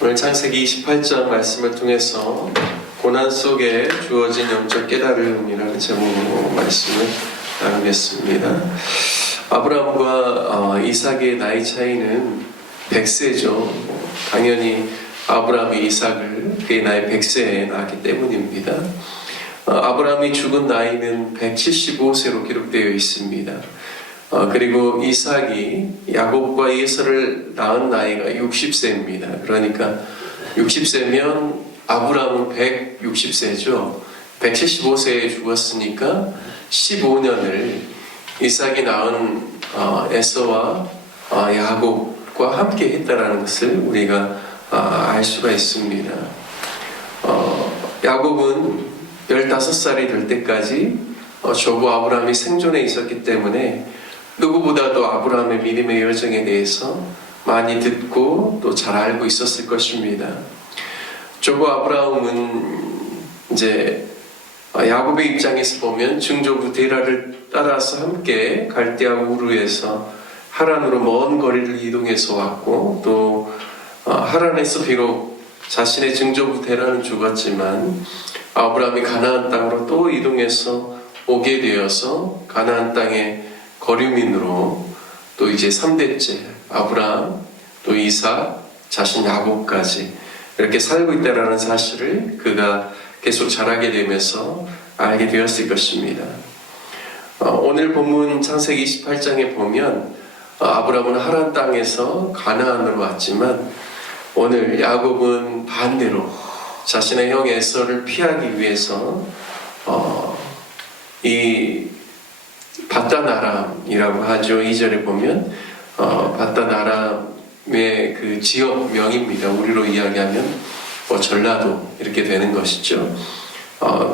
오늘 창세기 28장 말씀을 통해서 고난 속에 주어진 영적 깨달음이라는 제목으로 말씀을 나누겠습니다. 아브라함과 이삭의 나이 차이는 100세죠. 당연히 아브라함이 이삭을 그의 나이 100세에 낳았기 때문입니다. 아브라함이 죽은 나이는 175세로 기록되어 있습니다. 그리고 이삭이 야곱과 에서를 낳은 나이가 60세입니다. 그러니까 60세면 아브라함은 160세죠. 175세에 죽었으니까 15년을 이삭이 낳은 에서와 야곱과 함께 했다라는 것을 우리가 알 수가 있습니다. 야곱은 15살이 될 때까지 조부 아브라함이 생존해 있었기 때문에 누구보다도 아브라함의 믿음의 여정에 대해서 많이 듣고 또 잘 알고 있었을 것입니다. 조부 아브라함은 이제 야곱의 입장에서 보면 증조부 데라를 따라서 함께 갈대아 우르에서 하란으로 먼 거리를 이동해서 왔고, 또 하란에서 비록 자신의 증조부 데라는 죽었지만 아브라함이 가나안 땅으로 또 이동해서 오게 되어서 가나안 땅의 거류민으로 또 이제 3대째 아브라함, 또 이삭, 자신 야곱까지 이렇게 살고 있다는 사실을 그가 계속 자라게 되면서 알게 되었을 것입니다. 오늘 본문 창세기 28장에 보면 아브라함은 하란 땅에서 가나안으로 왔지만 오늘 야곱은 반대로 자신의 형 에서를 피하기 위해서 이 바단 아람이라고 하죠. 2절에 보면 바단 아람의 그 지역명입니다. 우리로 이야기하면 전라도 이렇게 되는 것이죠.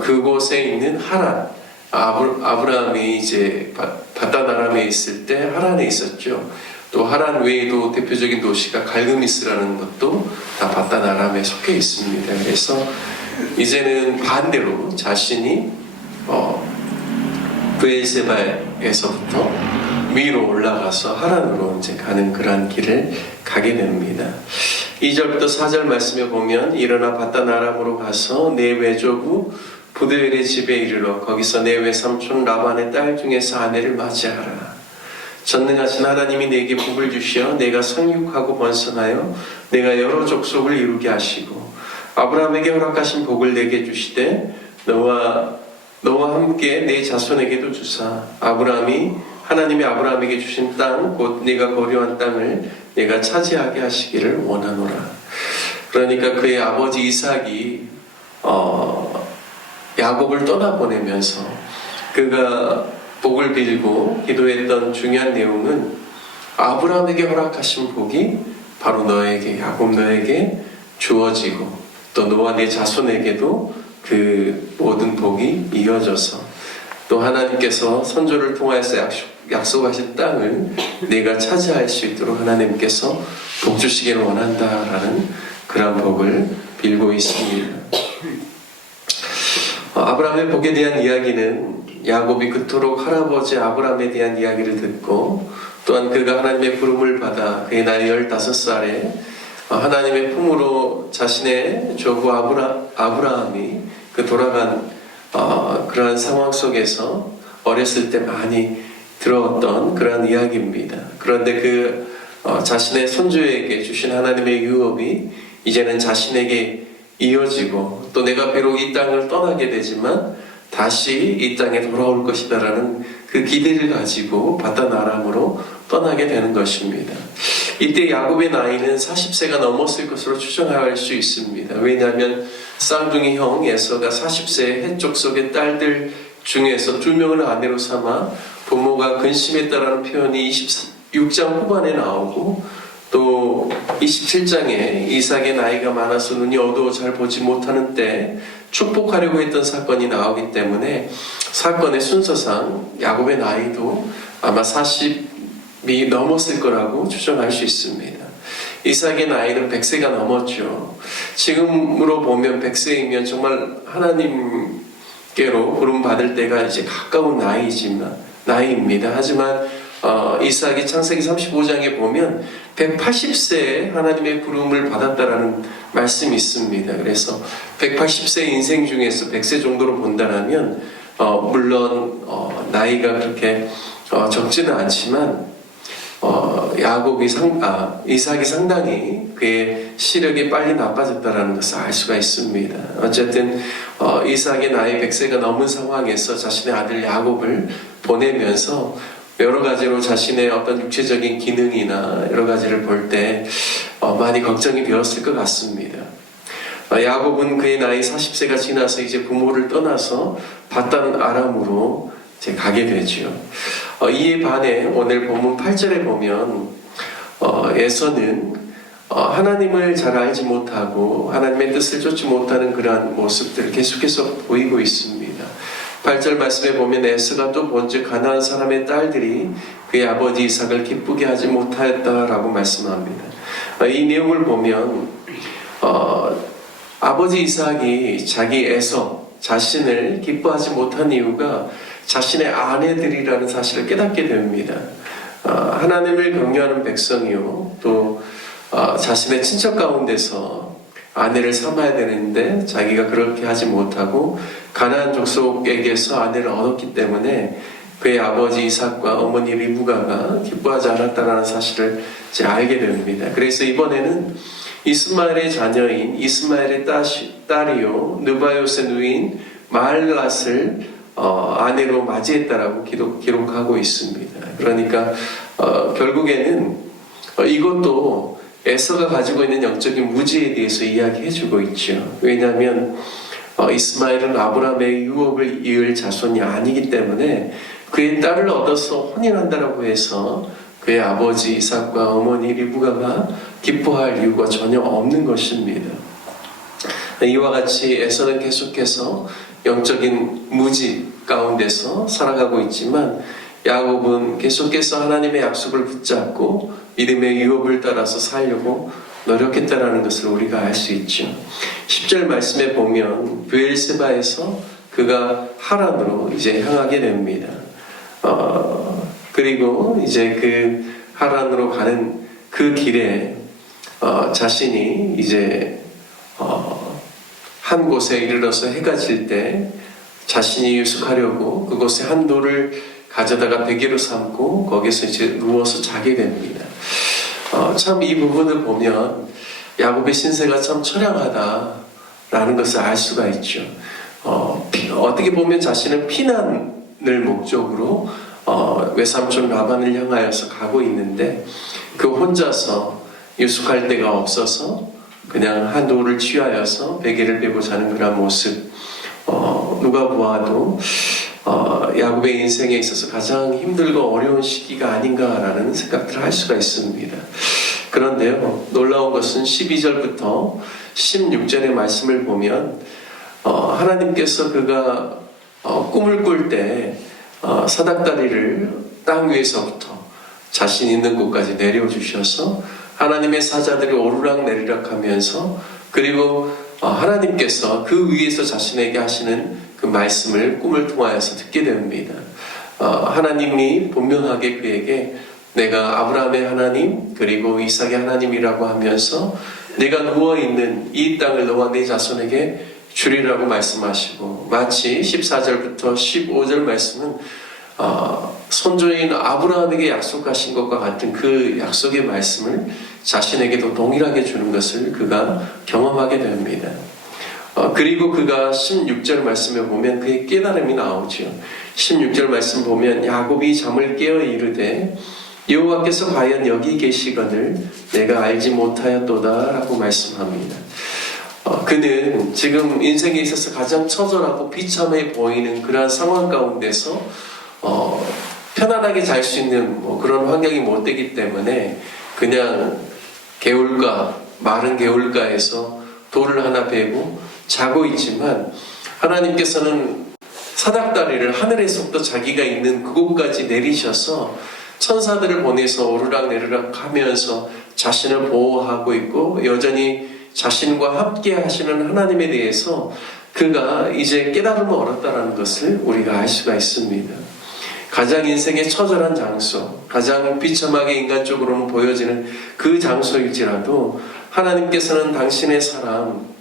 그곳에 있는 하란, 아브라함이 이제 바단 아람에 있을 때 하란에 있었죠. 또 하란 외에도 대표적인 도시가 갈그미스라는 것도 다 바단 아람에 속해 있습니다. 그래서 이제는 반대로 자신이 브엘세바에서부터 위로 올라가서 하란으로 이제 가는 그러한 길을 가게 됩니다. 2절부터 4절 말씀에 보면 일어나 바단 아람으로 가서 내 외조부 부드엘의 집에 이르러 거기서 내 외삼촌 라반의 딸 중에서 아내를 맞이하라. 전능하신 하나님이 내게 복을 주시어 내가 성육하고 번성하여 내가 여러 족속을 이루게 하시고 아브라함에게 허락하신 복을 내게 주시되 너와 함께 내 자손에게도 주사 하나님이 아브라함에게 주신 땅 곧 네가 거류한 땅을 내가 차지하게 하시기를 원하노라. 그러니까 그의 아버지 이삭이 야곱을 떠나보내면서 그가 복을 빌고 기도했던 중요한 내용은 아브라함에게 허락하신 복이 바로 너에게, 야곱 너에게 주어지고 또 너와 내 자손에게도 그 모든 복이 이어져서 또 하나님께서 선조를 통하여서 약속하신 땅을 내가 차지할 수 있도록 하나님께서 복 주시기를 원한다라는 그런 복을 빌고 있습니다. 아브라함의 복에 대한 이야기는 야곱이 그토록 할아버지 아브라함에 대한 이야기를 듣고 또한 그가 하나님의 부름을 받아 그의 나이 15살에 하나님의 품으로 자신의 조부 아브라함이 그 돌아간 그러한 상황 속에서 어렸을 때 많이 들어왔던 그러한 이야기입니다. 그런데 그 자신의 손주에게 주신 하나님의 유업이 이제는 자신에게 이어지고 또 내가 비록 이 땅을 떠나게 되지만 다시 이 땅에 돌아올 것이다라는 그 기대를 가지고 바단 아람으로 떠나게 되는 것입니다. 이때 야곱의 나이는 40세가 넘었을 것으로 추정할 수 있습니다. 왜냐하면 쌍둥이 형 에서가 40세의 헷족 속의 딸들 중에서 2명을 아내로 삼아 부모가 근심했다라는 표현이 26장 후반에 나오고 또 27장에 이삭의 나이가 많아서 눈이 어두워 잘 보지 못하는 때 축복하려고 했던 사건이 나오기 때문에 사건의 순서상 야곱의 나이도 아마 40이 넘었을 거라고 추정할 수 있습니다. 이삭의 나이는 100세가 넘었죠. 지금으로 보면 100세이면 정말 하나님께로 부름받을 때가 이제 가까운 나이입니다. 하지만 이삭이 창세기 35장에 보면 180세에 하나님의 부름을 받았다라는 말씀이 있습니다. 그래서 180세 인생 중에서 100세 정도로 본다면 물론 나이가 그렇게 적지는 않지만 이삭이 상당히 그의 시력이 빨리 나빠졌다는 것을 알 수가 있습니다. 어쨌든 이삭의 나이 100세가 넘은 상황에서 자신의 아들 야곱을 보내면서 여러 가지로 자신의 어떤 육체적인 기능이나 여러 가지를 볼 때 많이 걱정이 되었을 것 같습니다. 야곱은 그의 나이 40세가 지나서 이제 부모를 떠나서 바단 아람으로 이제 가게 되죠. 이에 반해 오늘 본문 8절에 보면 에서는 하나님을 잘 알지 못하고 하나님의 뜻을 쫓지 못하는 그러한 모습들을 계속해서 보이고 있습니다. 8절 말씀에 보면 에서가 또 본즉 가나안 사람의 딸들이 그의 아버지 이삭을 기쁘게 하지 못하였다라고 말씀합니다. 이 내용을 보면 아버지 이삭이 자기 에서 자신을 기뻐하지 못한 이유가 자신의 아내들이라는 사실을 깨닫게 됩니다. 하나님을 경외하는 백성이요 또 자신의 친척 가운데서 아내를 삼아야 되는데 자기가 그렇게 하지 못하고 가나안 족속에게서 아내를 얻었기 때문에 그의 아버지 이삭과 어머니 리브가가 기뻐하지 않았다는 사실을 이제 알게 됩니다. 그래서 이번에는 이스마엘의 자녀인 이스마엘의 딸이요 느바요스의 누인 마알랏을 아내로 맞이했다라고 기록하고 있습니다. 그러니까 결국에는 이것도 에서가 가지고 있는 영적인 무지에 대해서 이야기해주고 있죠. 왜냐하면 이스마엘은 아브라함의 유업을 이을 자손이 아니기 때문에 그의 딸을 얻어서 혼인한다라고 해서 그의 아버지 이삭과 어머니 리브가가 기뻐할 이유가 전혀 없는 것입니다. 이와 같이 에서는 계속해서 영적인 무지 가운데서 살아가고 있지만 야곱은 계속해서 하나님의 약속을 붙잡고 믿음의 유업을 따라서 살려고 노력했다라는 것을 우리가 알 수 있죠. 10절 말씀에 보면 브엘세바에서 그가 하란으로 이제 향하게 됩니다. 그리고 이제 그 하란으로 가는 그 길에 자신이 이제 한 곳에 이르러서 해가 질 때 자신이 유숙하려고 그곳에 한 돌을 가져다가 베개로 삼고 거기서 이제 누워서 자게 됩니다. 참 이 부분을 보면 야곱의 신세가 참 처량하다라는 것을 알 수가 있죠. 어떻게 보면 자신은 피난을 목적으로 외삼촌 라반을 향하여서 가고 있는데 그 혼자서 유숙할 데가 없어서 그냥 한 돌을 취하여서 베개를 베고 자는 그런 모습, 누가 보아도 야곱의 인생에 있어서 가장 힘들고 어려운 시기가 아닌가라는 생각들을 할 수가 있습니다. 그런데요, 놀라운 것은 12절부터 16절의 말씀을 보면 하나님께서 그가 꿈을 꿀 때 사닥다리를 땅 위에서부터 자신 있는 곳까지 내려주셔서 하나님의 사자들이 오르락 내리락 하면서 그리고 하나님께서 그 위에서 자신에게 하시는 그 말씀을 꿈을 통하여서 듣게 됩니다. 하나님이 분명하게 그에게 내가 아브라함의 하나님 그리고 이삭의 하나님이라고 하면서 내가 누워있는 이 땅을 너와 네 자손에게 주리라고 말씀하시고 마치 14절부터 15절 말씀은 선조인 아브라함에게 약속하신 것과 같은 그 약속의 말씀을 자신에게도 동일하게 주는 것을 그가 경험하게 됩니다. 그리고 그가 16절 말씀에 보면 그의 깨달음이 나오죠. 16절 말씀 보면 야곱이 잠을 깨어 이르되 여호와께서 과연 여기 계시거늘 내가 알지 못하였도다 라고 말씀합니다. 그는 지금 인생에 있어서 가장 처절하고 비참해 보이는 그러한 상황 가운데서 편안하게 잘 수 있는 그런 환경이 못 되기 때문에 그냥 개울가, 마른 개울가에서 돌을 하나 베고 자고 있지만 하나님께서는 사닥다리를 하늘에서부터 자기가 있는 그곳까지 내리셔서 천사들을 보내서 오르락 내리락 하면서 자신을 보호하고 있고 여전히 자신과 함께 하시는 하나님에 대해서 그가 이제 깨달음을 얻었다는 것을 우리가 알 수가 있습니다. 가장 인생의 처절한 장소, 가장 비참하게 인간적으로는 보여지는 그 장소일지라도 하나님께서는 당신의 사람,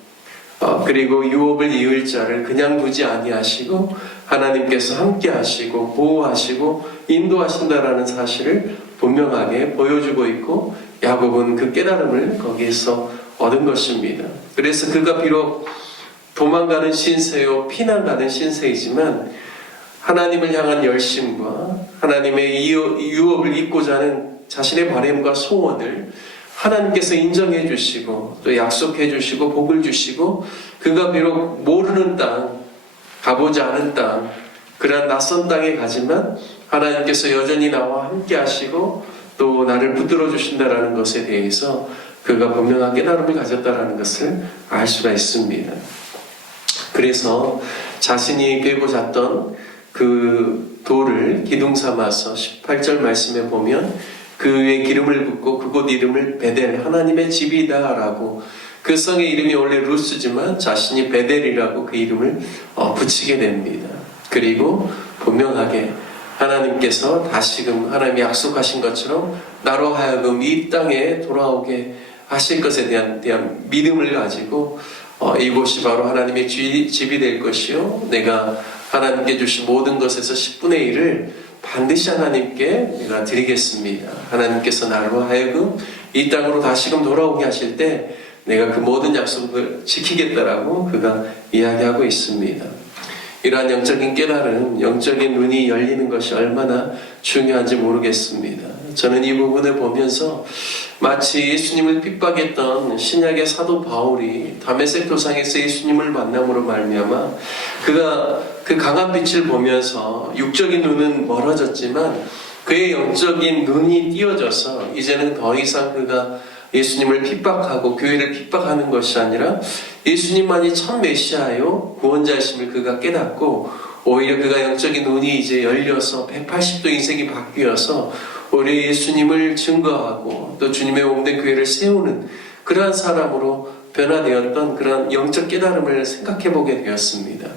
그리고 유업을 이을 자를 그냥 두지 아니하시고 하나님께서 함께 하시고 보호하시고 인도하신다라는 사실을 분명하게 보여주고 있고, 야곱은 그 깨달음을 거기에서 얻은 것입니다. 그래서 그가 비록 도망가는 신세요, 피난가는 신세이지만 하나님을 향한 열심과 하나님의 유업을 잇고자 하는 자신의 바람과 소원을 하나님께서 인정해 주시고 또 약속해 주시고 복을 주시고, 그가 비록 모르는 땅, 가보지 않은 땅, 그러한 낯선 땅에 가지만 하나님께서 여전히 나와 함께 하시고 또 나를 붙들어 주신다라는 것에 대해서 그가 분명한 깨달음을 가졌다라는 것을 알 수가 있습니다. 그래서 자신이 베고 잤던 그 돌을 기둥 삼아서 18절 말씀에 보면 그 위에 기름을 붓고 그곳 이름을 베델, 하나님의 집이다 라고, 그 성의 이름이 원래 루스지만 자신이 베델이라고 그 이름을 붙이게 됩니다. 그리고 분명하게 하나님께서 다시금 하나님이 약속하신 것처럼 나로 하여금 이 땅에 돌아오게 하실 것에 대한 믿음을 가지고 이곳이 바로 하나님의 집이 될 것이요, 내가 하나님께 주신 모든 것에서 10분의 1을 반드시 하나님께 내가 드리겠습니다. 하나님께서 나로 하여금 이 땅으로 다시금 돌아오게 하실 때 내가 그 모든 약속을 지키겠다라고 그가 이야기하고 있습니다. 이러한 영적인 깨달음, 영적인 눈이 열리는 것이 얼마나 중요한지 모르겠습니다. 저는 이 부분을 보면서 마치 예수님을 핍박했던 신약의 사도 바울이 다메섹 도상에서 예수님을 만남으로 말미암아 그가 그 강한 빛을 보면서 육적인 눈은 멀어졌지만 그의 영적인 눈이 띄어져서 이제는 더 이상 그가 예수님을 핍박하고 교회를 핍박하는 것이 아니라 예수님만이 참 메시아요 구원자이심을 그가 깨닫고, 오히려 그가 영적인 눈이 이제 열려서 180도 인생이 바뀌어서 우리 예수님을 증거하고 또 주님의 몸된 교회를 세우는 그러한 사람으로 변화되었던 그런 영적 깨달음을 생각해보게 되었습니다.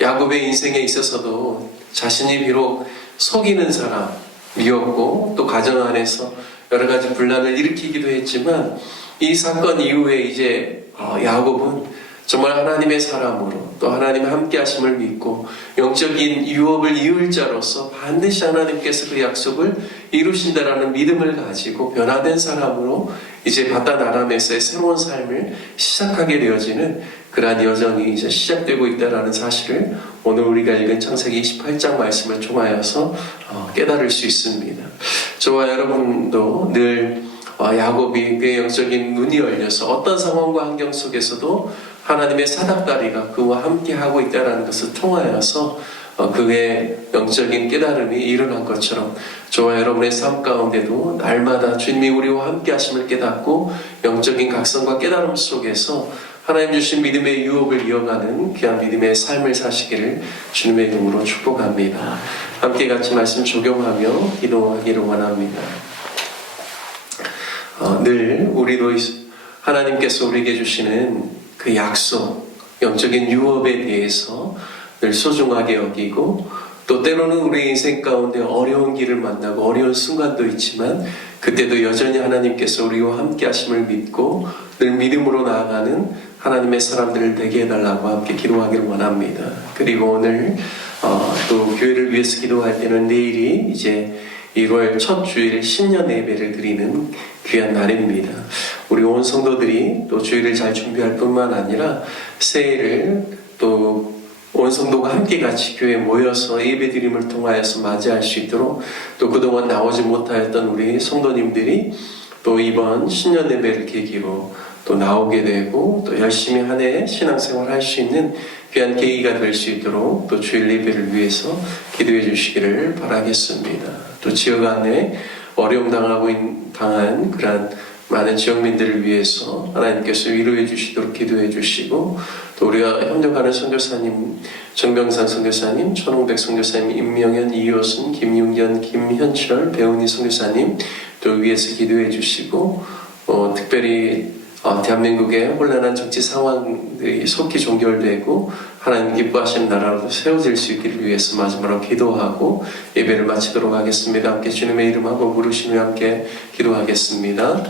야곱의 인생에 있어서도 자신이 비록 속이는 사람이었고 또 가정 안에서 여러 가지 분란을 일으키기도 했지만 이 사건 이후에 이제 야곱은 정말 하나님의 사람으로 또 하나님의 함께 하심을 믿고 영적인 유업을 이을 자로서 반드시 하나님께서 그 약속을 이루신다라는 믿음을 가지고 변화된 사람으로 이제 바단 아람에서의 새로운 삶을 시작하게 되어지는 그러한 여정이 이제 시작되고 있다라는 사실을 오늘 우리가 읽은 창세기 28장 말씀을 통하여서 깨달을 수 있습니다. 저와 여러분도 늘 야곱이 그의 영적인 눈이 열려서 어떤 상황과 환경 속에서도 하나님의 사닥다리가 그와 함께하고 있다는 것을 통하여서 그의 영적인 깨달음이 일어난 것처럼 저와 여러분의 삶 가운데도 날마다 주님이 우리와 함께 하심을 깨닫고 영적인 각성과 깨달음 속에서 하나님 주신 믿음의 유업을 이어가는 귀한 믿음의 삶을 사시기를 주님의 이름으로 축복합니다. 함께 같이 말씀 적용하며 기도하기를 원합니다. 늘 우리도 하나님께서 우리에게 주시는 그 약속, 영적인 유업에 대해서 늘 소중하게 여기고 또 때로는 우리 인생 가운데 어려운 길을 만나고 어려운 순간도 있지만 그때도 여전히 하나님께서 우리와 함께 하심을 믿고 늘 믿음으로 나아가는 하나님의 사람들을 되게 해달라고 함께 기도하기를 원합니다. 그리고 오늘 또 교회를 위해서 기도할 때는 내일이 이제 1월 첫 주일 신년 예배를 드리는 귀한 날입니다. 우리 온 성도들이 또 주일을 잘 준비할 뿐만 아니라 새해를 또 온 성도가 함께 같이 교회에 모여서 예배 드림을 통하여서 맞이할 수 있도록 또 그동안 나오지 못하였던 우리 성도님들이 또 이번 신년 예배를 계기로 또 나오게 되고 또 열심히 한 해 신앙생활 할 수 있는 귀한 계기가 될 수 있도록 또 주일 예배를 위해서 기도해 주시기를 바라겠습니다. 또 지역 안에 어려움 당한 그러한 많은 지역민들을 위해서 하나님께서 위로해 주시도록 기도해 주시고 또 우리가 협력하는 선교사님 정병상 선교사님, 천홍백 선교사님, 임명현, 이효순, 김용견, 김현철, 배은희 선교사님 또 위해서 기도해 주시고 특별히 대한민국의 혼란한 정치 상황들이 속히 종결되고 하나님 기뻐하시는 나라로 세워질 수 있기를 위해서 마지막으로 기도하고 예배를 마치도록 하겠습니다. 함께 주님의 이름하고 부르시며 함께 기도하겠습니다.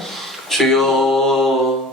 주여